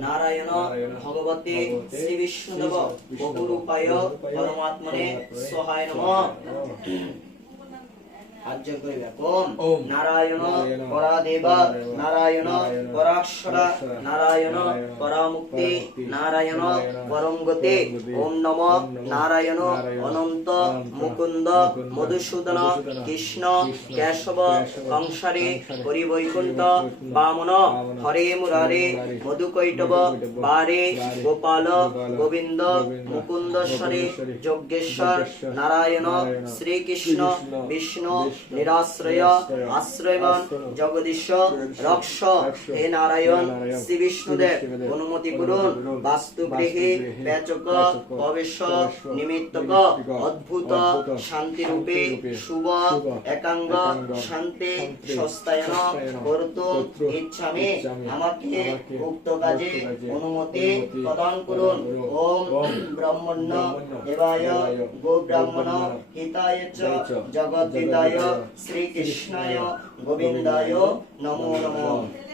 नारायण भगवते श्री विष्णुदेव बहुरूपाय परमात्मने स्वाहाय नमः। ओम नारायण परादेव नारायण पराक्षरा नारायण परामुक्ति नारायण परमगते। ओम नमो नारायण अनंत मुकुंद मधुसूदन कृष्ण केशव कंसारी हरिवैकुंठ वामन हरे मुरारे मधुकैटव बारे गोपाल गोविंद मुकुंदेश्वरी योगेश्वर नारायण श्रीकृष्ण विष्णु निराश्रय आश्रयवान जगदीश रक्ष। हे नारायण श्री विष्णुदेव अनुमति करुन वास्तुगृहे पैचक प्रवेश निमित्तक अद्भुत शांति रूपे शुभ एकांग शांति सस्तायन कर्तुम इच्छामि আমাকে উক্ত কাজে অনুমতি প্রদান করুন। ওম ব্রহ্মণ্য দেবায় গো ব্রাহ্মণ হিতায় চ জগদ্ধিতায় श्री कृष्णाय गोविंदाय नमो नमः।